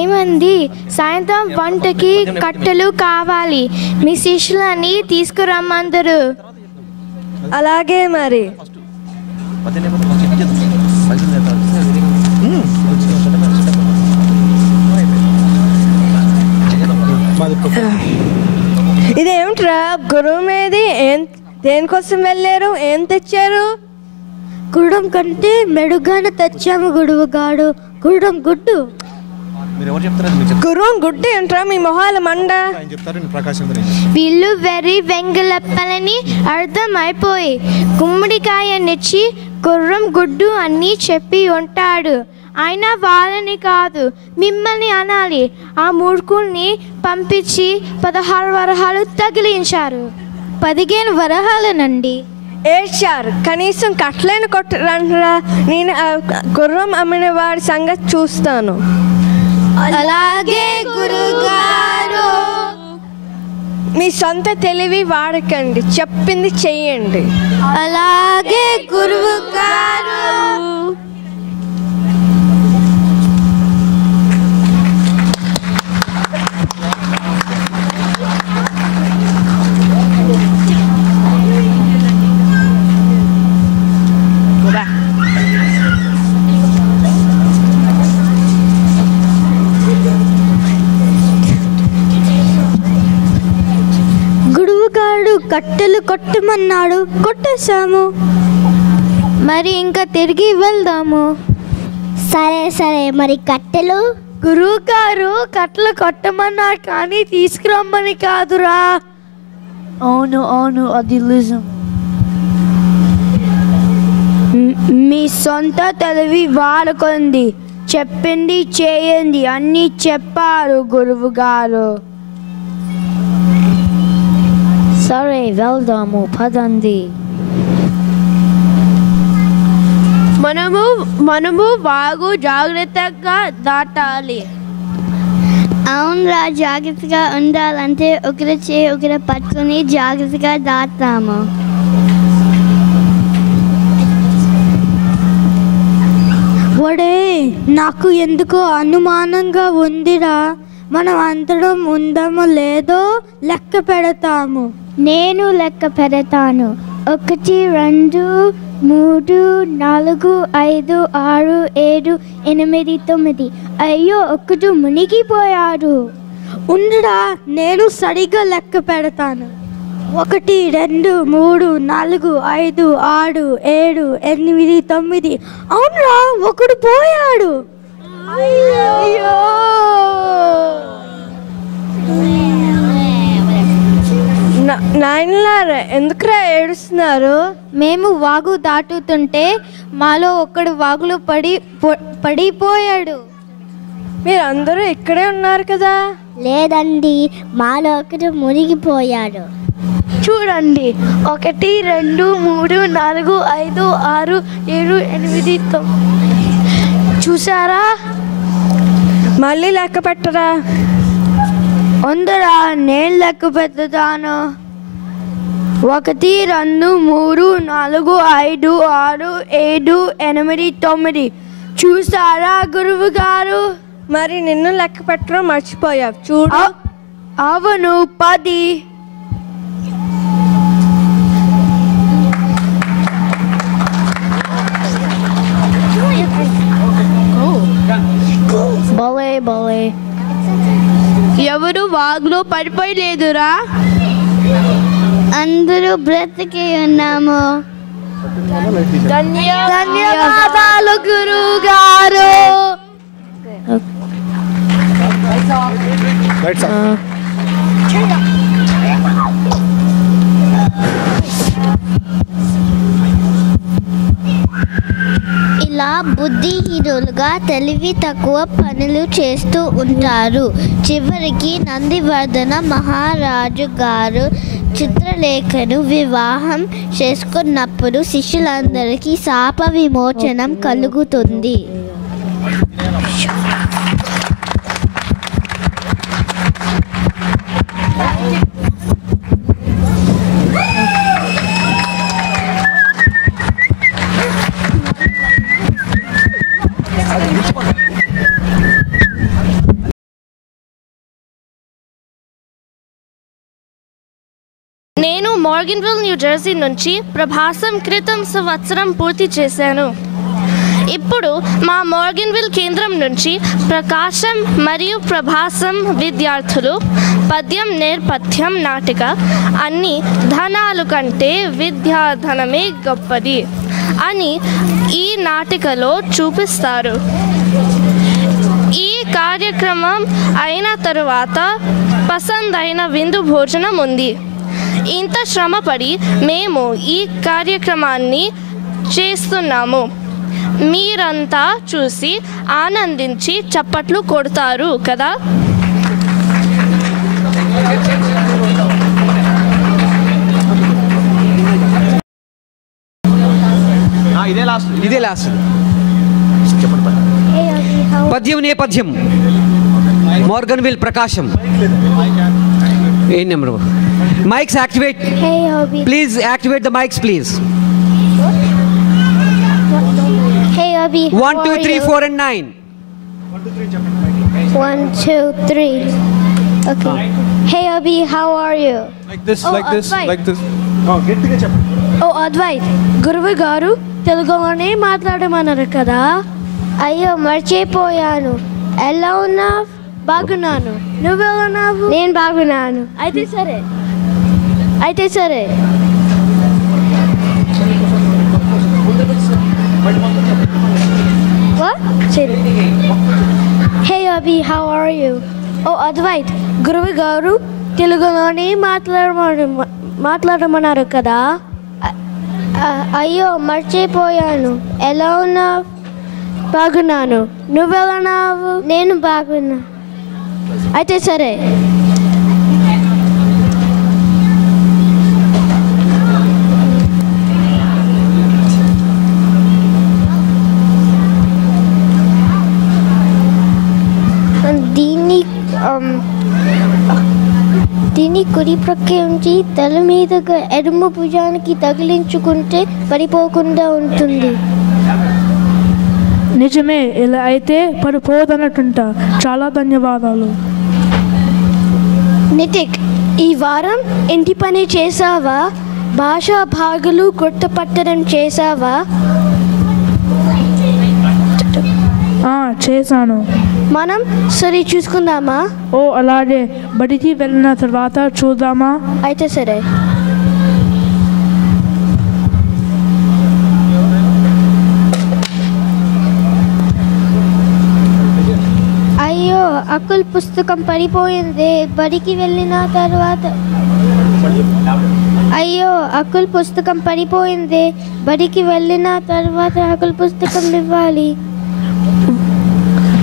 ఏమంది? సాయంత్రం వంటకి కట్టెలు కావాలి, మీ శిష్యులని తీసుకురమ్మందరు. అలాగే మరి. ఇదేమిట్రా గురువు మీది? దేనికోసం వెళ్ళారు? ఏం తెచ్చారు? గుడం కంటే మెడుగానే తెచ్చాము గుడువు గాడు. గుడం గుడ్డు. గురువు గుడ్డు ఏంట్రా మీ మొహాల మండ? వీళ్ళు వెర్రి వెంగళప్పలని అర్థం అయిపోయి గుమ్మడికాయనిచ్చి గుర్రం గుడ్డు అని చెప్పి ఉంటాడు. అయినా వాళ్ళని కాదు, మిమ్మల్ని అనాలి. ఆ మూర్ఖుల్ని పంపించి 16 వరహాలు తగిలించారు. 15 వరహాలనండి. ఏడ్చారు. కనీసం కట్లేని కొట్టరంటారా? నేను గుర్రం అమ్మిన వాడి సంగతి చూస్తాను. అలాగే గురుగారు. మీ సొంత తెలివి వాడకండి, చెప్పింది చెయ్యండి. అలాగే గురువు గారు. గురువుగారు కట్టెలు కొట్టమన్నాడు, కొట్టేశాము. మరి ఇంకా తిరిగి వెళ్దాము. సరే సరే, మరి కట్టెలు? గురువు గారు కట్టెలు కొట్టమన్నారు కానీ తీసుకురమ్మని కాదురా. అవును అవును, అది నిజం. మీ సొంత తెలివి వాడుకుంది, చెప్పింది చేయండి అన్నీ చెప్పారు గురువు గారు. సరే వెళ్దాము, పదండి. మనము బాగు జాగ్రత్తగా దాటాలి. అవునరా, జాగ్రత్తగా ఉండాలంటే ఒకరి చేయి ఒకరు పట్టుకుని జాగ్రత్తగా దాటాము. ఒడే, నాకు ఎందుకో అనుమానంగా ఉందిరా. మనం అందరం ఉందామో లేదో లెక్క పెడతాము. నేను లెక్క పెడతాను. 1 2 3 4 5 6 7 8 9. అయ్యో, ఒకడు మునిగిపోయాడు. ఉండరా, నేను సరిగ్గా లెక్క పెడతాను. 1 2 3 4 5 6 7 8 9. అవునరా, ఒకడు పోయాడు. అయ్యో, నాయనలారా ఎందుకురా ఏడుస్తున్నారు? మేము వాగు దాటుతుంటే మాలో ఒకడు వాగులో పడిపోయాడు. మీరు అందరూ ఇక్కడే ఉన్నారు కదా? లేదండి, మాలో ఒకడు మునిగిపోయాడు. చూడండి, 1 2 3 4 5 6 7 8 9. చూసారా? మళ్ళీ లెక్క పెట్టరా? ఉందరా, నేను లెక్క పెడతాను. 1 2 3 4 5 6 7 8 9. చూసారా గురువు గారు? మరి నిన్ను లెక్క పెట్టడం మర్చిపోయావు చూడు. అవును, 10. భలే భలే. ఎవరు వాగులో పడిపోయలేదురా? అందరూ బ్రతికి ఉన్నాము. ధన్యవాదాలు గురువు గారు. ఇలా బుద్ధిహీనులుగా తెలివి తక్కువ పనులు చేస్తూ ఉంటారు. చివరికి నందివర్ధన మహారాజు గారు చిత్రలేఖను వివాహం చేసుకున్నప్పుడు శిష్యులందరికీ శాప విమోచనం కలుగుతుంది. నేను మార్గన్విల్ న్యూ జెర్సీ నుంచి ప్రభాసం క్రితం సంవత్సరం పూర్తి చేశాను. ఇప్పుడు మా మార్గన్విల్ కేంద్రం నుంచి ప్రకాశం మరియు ప్రభాసం విద్యార్థులు పద్యం నేపథ్యం నాటిక అన్ని ధనాలు కంటే విద్యాధనమే గొప్పది అని ఈ నాటికలో చూపిస్తారు. ఈ కార్యక్రమం అయిన తరువాత పసందైన విందు భోజనం ఉంది. ఇంత శ్రమపడి మేము ఈ కార్యక్రమాన్ని చేస్తున్నాము. మీరంతా చూసి ఆనందించి చప్పట్లు కొడతారు కదా. ఇదే లాస్ట్ పద్యం నేపథ్యం మార్గన్విల్ ప్రకాశం. ఏ number? Mics activate please. Activate the mics please. 1 2 3 4 and 9. 1 2 3. Okay. Hey Abhi, how are you? Like this, like this, like this. Oh, Advait, గురువు గారు తెలుగులోనే మాట్లాడమన్నారు కదా. అయ్యో మర్చిపోయాను. ఎలా ఉన్నావు? బాగున్నాను. నువ్వెలా ఉన్నావు? నేను బాగున్నాను. అయితే సరే. What? Hey Abhi, how are you? Oh, Advait, గురువు గారు తెలుగులోనే మాట్లాడమన్నారు కదా. అయ్యో మర్చిపోయాను. ఎలా ఉన్నావు? బాగున్నాను. నువ్వెలా ఉన్నావు? నేను బాగున్నా. అయితే సరే. దీన్ని కుడి ప్రక్క ఉంచి తల మీదుగా ఎడమ భుజానికి తగిలించుకుంటే పడిపోకుండా ఉంటుంది. నిజమే, ఇలా అయితే పడిపోదన్నట్టుంట. చాలా ధన్యవాదాలు. నితిక్, ఈ వారం ఇంటి పని చేసావా? భాషా భాగాలు గుర్తుపట్టడం చేసావా? చేశాను. మనం సరి చూసుకుందామా? ఓ అలాగే. బడికి వెళ్ళిన తర్వాత చూద్దామా? అయితే సరే. అయ్యో అకుల్ పుస్తకం పడిపోయింది. బడికి వెళ్ళిన తర్వాత అకుల్ పుస్తకం ఇవ్వాలి.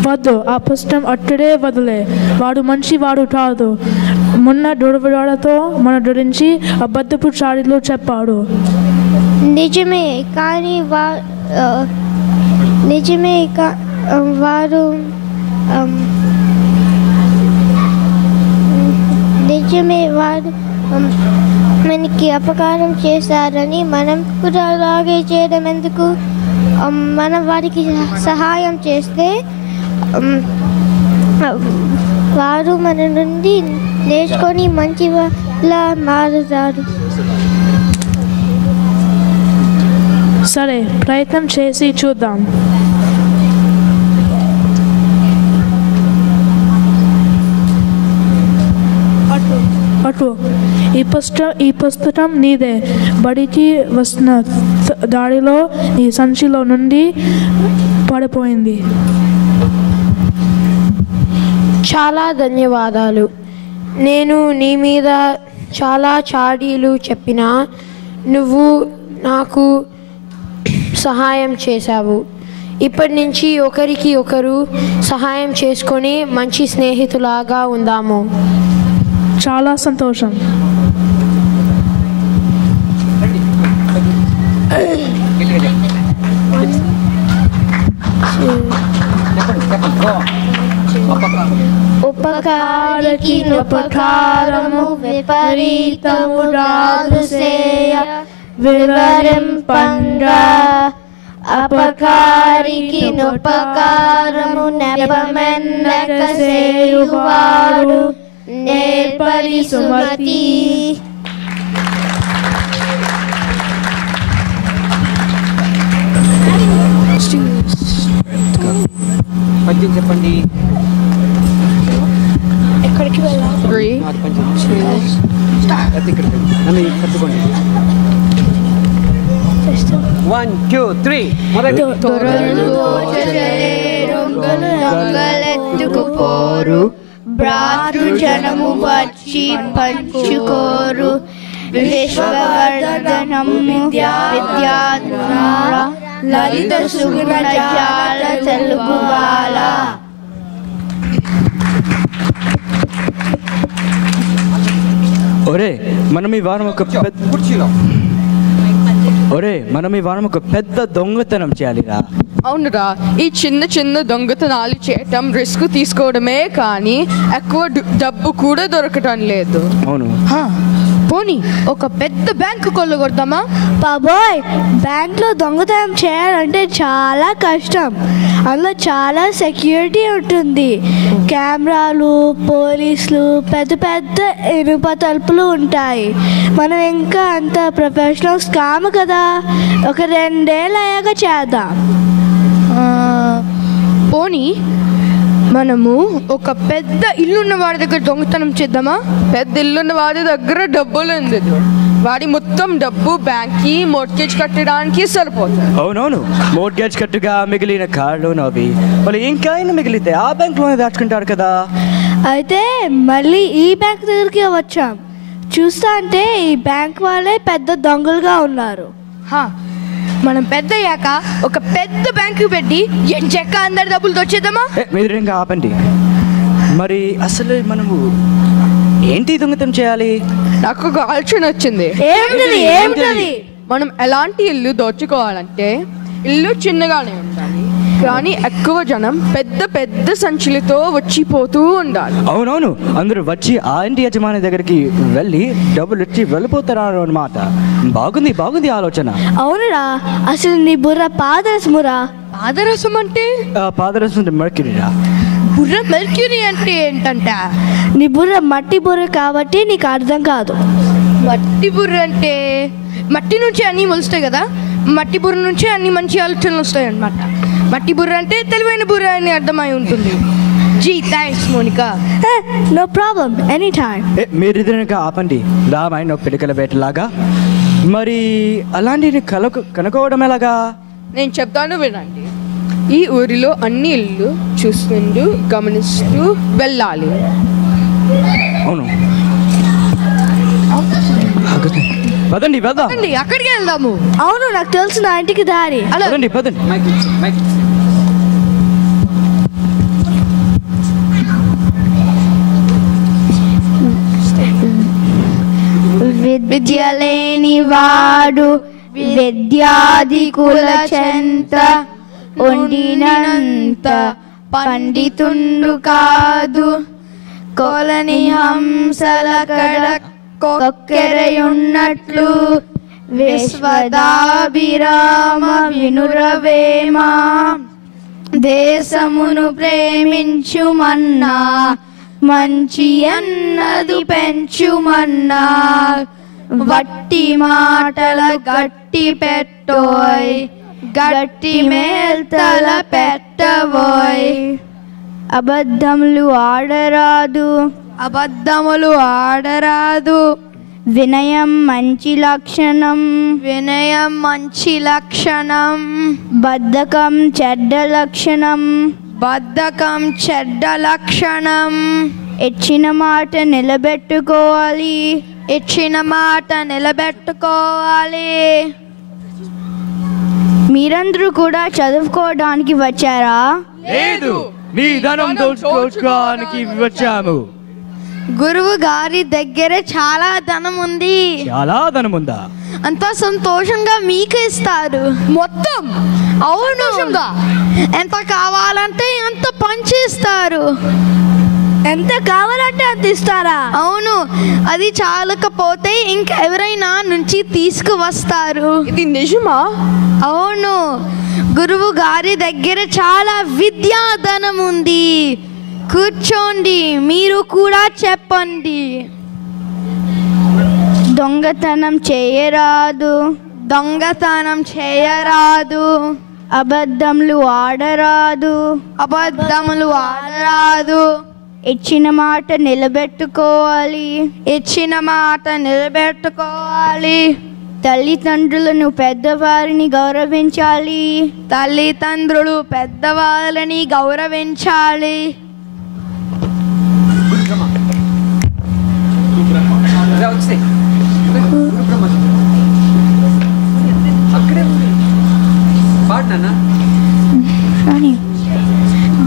వద్దు, ఆ పుస్తకం అట్టుడే వదిలే. వాడు మంచివాడు కాదు. మొన్న దొరవడాలతో మన గురించి అబద్ధపు చాడీలు చెప్పాడు. నిజమే, కానీ వాడు మనకి అపకారం చేశారని మనం కూడా అలాగే చేయడం ఎందుకు? మనం వారికి సహాయం చేస్తే వారు మన నుండి నేర్చుకొని మంచి వాళ్ళ మారుతారు. సరే, ప్రయత్నం చేసి చూద్దాం. అటు ఈ పుస్తకం నీదే. బడికి వస్తున్న దారిలో నీ సంచిలో నుండి పడిపోయింది. చాలా ధన్యవాదాలు. నేను నీ మీద చాలా చాడీలు చెప్పినా నువ్వు నాకు సహాయం చేశావు. ఇప్పటి నుంచి ఒకరికి ఒకరు సహాయం చేసుకొని మంచి స్నేహితులాగా ఉందాము. చాలా సంతోషం. ఉపకారికి ఉపకారము విపరీతము రాదు సేయ వివరింపంగా. అపకారికి ఉపకారము నెపమెన్నక సేయువాడు నేర్పరి సుమతి. పద్యం చెప్పండి. ఎక్కడికి వెళ్ళాలి? 3, 2, 1, 2, 3 మొదలు. దొంగలెత్తుకుపోరు భ్రాతృ జనము వచ్చి పంచుకోరు విశ్వవర్ధనము విద్యాధర లలిత సుగుణ జాల తెలుగుబాల. ఒరే మనం ఈ వారం ఒక పెద్ద దొంగతనం చేయాలిరా. అవునురా, ఈ చిన్న చిన్న దొంగతనాలు చేయటం రిస్క్ తీసుకోవడమే కానీ ఎక్కువ డబ్బు కూడా దొరకటం లేదు. అవును, పోనీ ఒక పెద్ద బ్యాంకు కొల్లగొడదామా? బాబోయ్, బ్యాంక్లో దొంగతనం చేయాలంటే చాలా కష్టం. అందులో చాలా సెక్యూరిటీ ఉంటుంది. కెమెరాలు, పోలీసులు, పెద్ద పెద్ద ఇనుప తలుపులు ఉంటాయి. మనం ఇంకా అంత ప్రొఫెషనల్స్ కాము కదా. ఒక 2 ఏళ్ళు అయ్యాక చేద్దాం. పోనీ మనము ఒక పెద్ద ఇల్లున్న వాడి దగ్గర దొంగతనం చేద్దామా? పెద్ద ఇల్లున్న వాడి దగ్గర డబ్బులు ఉండదు. వాడి మొత్తం డబ్బు బ్యాంక్కి మోర్గేజ్ కట్టడానికి సరిపోతుంది. అవునవును, మోర్గేజ్ కట్టుగా మిగిలిన కార్లు అవి వాళ్ళు ఇంకా మిగిలితే ఆ బ్యాంక్లోనే దాచుకుంటారు కదా. అయితే మళ్ళీ ఈ బ్యాంక్ దగ్గరికి వచ్చాం. చూస్తా అంటే ఈ బ్యాంక్ వాళ్ళే పెద్ద దొంగలుగా ఉన్నారు. మనం పెద్ద అయ్యాక ఒక పెద్ద బ్యాంకు పెట్టి ఎంచక్క అందరి డబ్బులు దొచ్చేద్దామా? మీరు ఇంకా ఆపండి. మరి అసలు మనము ఏంటి దొంగతనం చేయాలి? నాకు ఒక ఆలోచన వచ్చింది. ఏమిటది? మనం ఎలాంటి ఇల్లు దోచుకోవాలంటే ఇల్లు చిన్నగానే ఉండాలి కానీ ఎక్కువ జనం పెద్ద పెద్ద సంచులతో వచ్చిపోతూ ఉండాలి. అవునవును, అందరూ వచ్చి ఆ ఇంటి యజమాని దగ్గరికి వెళ్ళి డబ్బులు ఇచ్చి వెళ్ళిపోతారు అన్నమాట. బాగుంది ఆలోచన. అవునురా, అసలు నీ బుర్ర పాదరసమురా. పాదరసం అంటే? పాదరసం మెర్క్యూరీరా. బుర్ర మెర్క్యూరీ అంటే ఏంటంట? నీ బుర్ర మట్టి బుర్ర కాబట్టి నీకు అర్థం కాదు. మట్టి బుర్ర అంటే మట్టి నుంచి అన్నీ మొలుస్తాయి కదా. మట్టి బుర్ర నుంచి అన్ని మంచి ఆలోచనలు వస్తాయి అన్నమాట. మట్టి బుర్ర అంటే తెలివైన బుర్ర అని అర్థమై ఉంటుంది. Thanks Monika. No problem, any time. మీరు ఇద్దరు ఆపండి. రామాయణ పిడికల వేటలాగా. మరి అలాంటి కనుక్కోవడం ఎలాగా? నేను చెప్తాను వినండి. ఈ ఊరిలో అన్ని ఇల్లు చూస్తుంటూ గమనిస్తూ వెళ్ళాలి. అవును, పదండి వెళ్దాం. అక్కడికి వెళ్దాము. అవును, నాకు తెలుసు నా ఇంటికి దారి. పదండి పదండి. విద్య లేని వాడు విద్యాధికుల చెంత ఉండినంత పండితుండు కాదు. కొలని హంసల కడ కొక్కెరయున్నట్లు విశ్వదాభిరామ వినురవేమా. దేశమును ప్రేమించుమన్నా మంచి అన్నది పెంచుమన్నా వట్టి మాటల గట్టి పెట్టోయ్ గట్టి మేల్తల పెట్టబోయ్. అబద్ధములు ఆడరాదు వినయం మంచి లక్షణం బద్ధకం చెడ్డ లక్షణం ఇచ్చిన మాట నిలబెట్టుకోవాలి. మీరందరూ కూడా చదువుకోవడానికి వచ్చారా? లేదు, మీ ధనం దోచుకోవడానికి వచ్చాము. గురువు గారి దగ్గర చాలా ధనం ఉంది. చాలా ధనం ఉందా? అంతా సంతోషంగా మీకు ఇస్తారు మొత్తం. అవును, ఎంత కావాలంటే అంత పంచిస్తారు. ఎంత కావాలంటే అంత ఇస్తారా? అవును, అది చాలకపోతే ఇంకెవరైనా నుంచి తీసుకువస్తారు. ఇది నిజమా? అవును, గురువు గారి దగ్గర చాలా విద్యాధనం ఉంది. కూర్చోండి, మీరు కూడా చెప్పండి. దొంగతనం చేయరాదు అబద్ధములు ఆడరాదు. అబద్ధములు ఆడరాదు. ఇచ్చిన మాట నిలబెట్టుకోవాలి. ఇచ్చిన మాట నిలబెట్టుకోవాలి. తల్లిదండ్రులను పెద్దవారిని గౌరవించాలి. తల్లిదండ్రులు పెద్దవాళ్ళని గౌరవించాలి.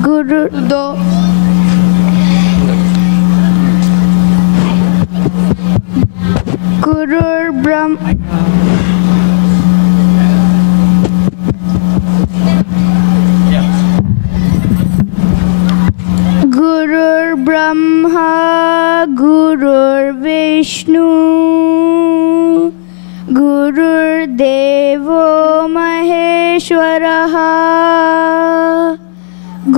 గురుదో గురుర్ బ్రహ్మ గురుర్ బ్రహ్మ గురుర్ విష్ణు గురుర్దేవో మహేశ్వరః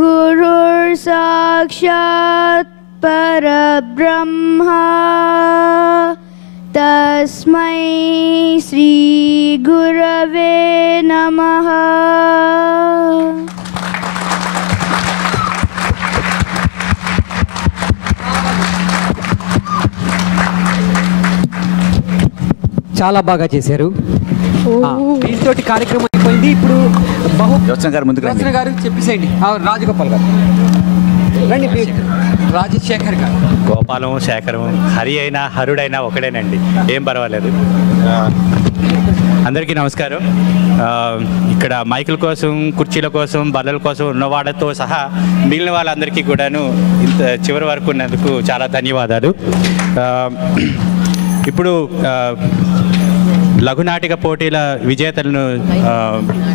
గురుర్ సాక్షాత్ పరబ్రహ్మ తస్మై శ్రీ గురవే నమః. చాలా బాగా చేశారు. దీంతో కార్యక్రమం అయిపోయింది. ఇప్పుడు యోచన గారు ముందుకు రండి. యోచన గారు చెప్పేసేయండి. రాజగోపాల్ గారు రండి. రాజశేఖర్ గారు. గోపాలం శేఖరం హరి అయినా హరుడైనా ఒకడేనండి, ఏం పర్వాలేదు. అందరికీ నమస్కారం. ఇక్కడ మైకుల కోసం, కుర్చీల కోసం, బల్లల కోసం ఉన్నవాళ్ళతో సహా మిగిలిన వాళ్ళందరికీ కూడాను ఇంత చివరి వరకు ఉన్నందుకు చాలా ధన్యవాదాలు. ఇప్పుడు లఘునాటిక పోటీల విజేతలను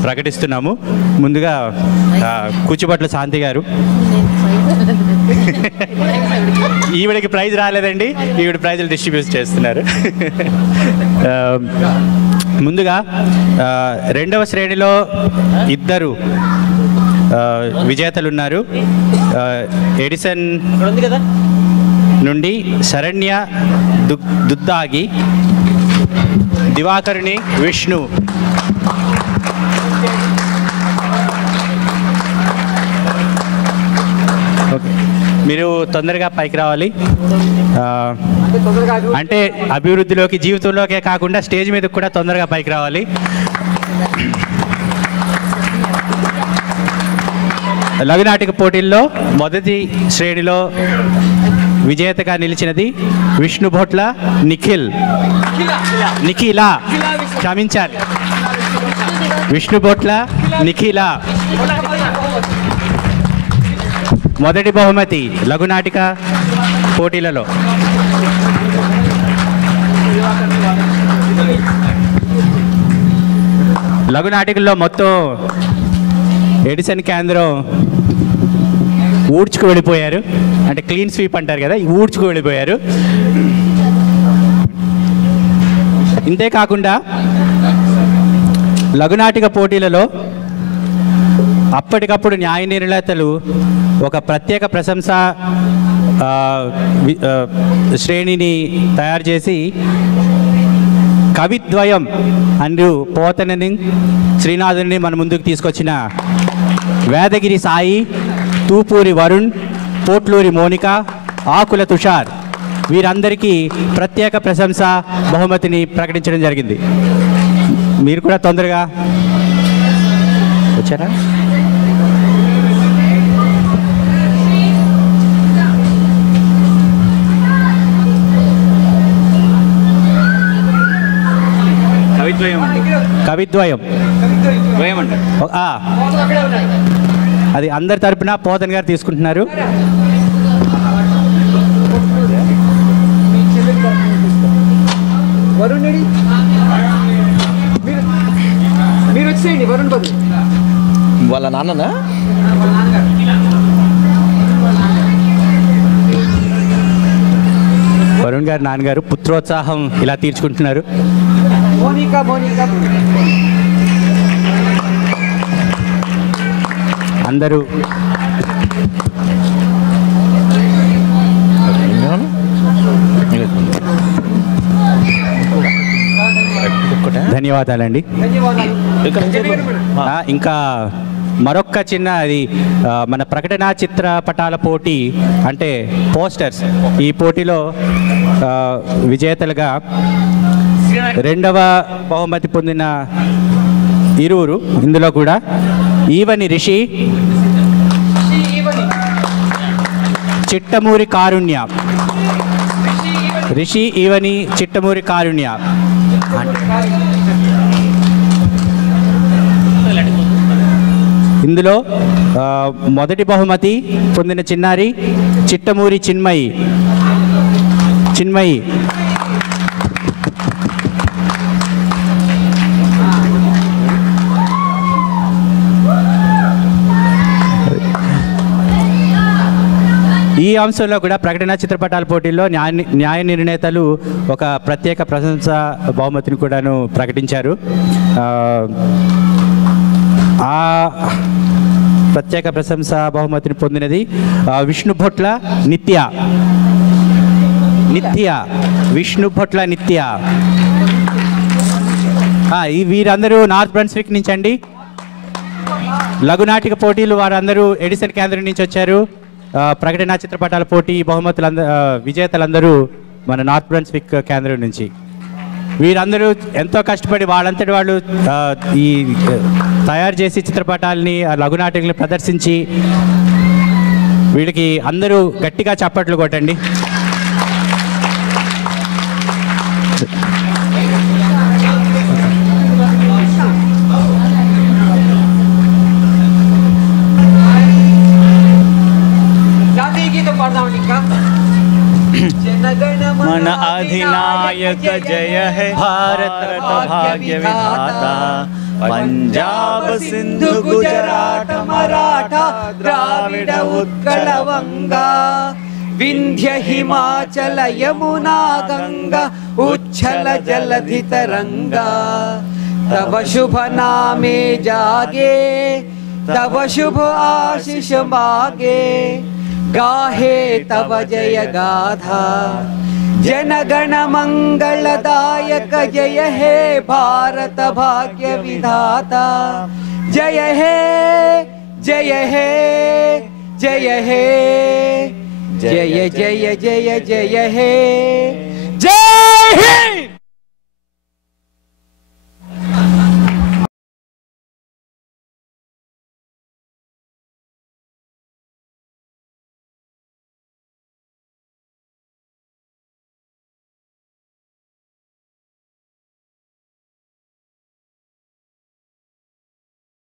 ప్రకటిస్తున్నాము. ముందుగా కూచిభట్ల శాంతి గారు. ఈవిడికి ప్రైజ్ రాలేదండి, ఈవిడ ప్రైజులు డిస్ట్రిబ్యూట్ చేస్తున్నారు. ముందుగా రెండవ శ్రేణిలో ఇద్దరు విజేతలు ఉన్నారు. ఎడిసన్ నుండి శరణ్య దుద్దాగి, దివాకరుని విష్ణు. ఓకే, మీరు తొందరగా పైకి రావాలి. అంటే అభివృద్ధిలోకి, జీవితంలోకే కాకుండా స్టేజ్ మీద కూడా తొందరగా పైకి రావాలి. లఘునాటిక పోటీల్లో మొదటి శ్రేణిలో విజేతగా నిలిచినది విష్ణుభొట్ల నిఖిలా, క్షమించాలి, విష్ణుభొట్ల నిఖిలా. మొదటి బహుమతి లఘునాటిక పోటీలలో. లఘునాటికల్లో మొత్తం ఎడిసన్ కేంద్రం ఊడ్చుకు వెళ్ళిపోయారు. అంటే క్లీన్ స్వీప్ అంటారు కదా, ఊడ్చుకు వెళ్ళిపోయారు. ఇంతేకాకుండా లఘునాటిక పోటీలలో అప్పటికప్పుడు న్యాయ నిర్ణేతలు ఒక ప్రత్యేక ప్రశంస శ్రేణిని తయారు చేసి కవిద్వయం అంటూ పోతనని, శ్రీనాథుని మన ముందుకు తీసుకొచ్చిన వేదగిరి సాయి, తూపూరి వరుణ్, పోట్లూరి మోనిక, ఆకుల తుషార్, వీరందరికీ ప్రత్యేక ప్రశంస బహుమతిని ప్రకటించడం జరిగింది. మీరు కూడా తొందరగా వచ్చారా? కవిద్వయం అది అందరి తరపున పోతన్ గారు తీసుకుంటున్నారు. మీరు వచ్చేయండి. వరుణ్ బదులు వాళ్ళ నాన్ననా? వరుణ్ గారు నాన్నగారు పుత్రోత్సాహం ఇలా తీర్చుకుంటున్నారు. అందరూ ధన్యవాదాలండి. ధన్యవాదాలు. ఇంకా మరొక్క చిన్న అది మన ప్రకటన చిత్రపటాల పోటీ అంటే పోస్టర్స్, ఈ పోటీలో విజేతలుగా 2వ బహుమతి పొందిన ఇరువురు, ఇందులో కూడా ఈవని రిషి, చిట్టమూరి కారుణ్య. రిషి, ఈవని, చిట్టమూరి కారుణ్య. ఇందులో మొదటి బహుమతి పొందిన చిన్నారి చిట్టమూరి చిన్మయి. ఈ అంశంలో కూడా ప్రకటన చిత్రపటాల పోటీల్లో న్యాయ నిర్ణేతలు ఒక ప్రత్యేక ప్రశంస బహుమతిని కూడాను ప్రకటించారు. ఆ ప్రత్యేక ప్రశంస బహుమతిని పొందినది విష్ణుభొట్ల నిత్య. విష్ణుభొట్ల నిత్య. వీరందరూ నార్త్ బ్రన్స్విక్ నుంచి అండి. లఘునాటిక పోటీలు వారందరూ ఎడిసన్ కేంద్రం నుంచి వచ్చారు. ప్రకటన చిత్రపటాల పోటీ విజేతలందరూ మన నార్త్ బ్రన్స్విక్ కేంద్రం నుంచి. వీరందరూ ఎంతో కష్టపడి వాళ్ళంతటి వాళ్ళు ఈ తయారు చేసి చిత్రపటాలని లఘునాటికలను ప్రదర్శించి, వీళ్ళకి అందరూ గట్టిగా చప్పట్లు కొట్టండి. मन अधिनायक जय है भारत रत्न भाग्य विधाता पंजाब सिंधु गुजरात मराठा द्राविड उत्कल वंगा विंध्य हिमाचल यमुना गंगा उच्छल जलधि तरंगा तब शुभ नामे जागे तब शुभ आशीष मागे गाहे तव जय गाथा जनगण मंगलदायक जय हे भारत भाग्य विधाता जय हे जय हे जय हे जय जय जय जय हे जय हिंद।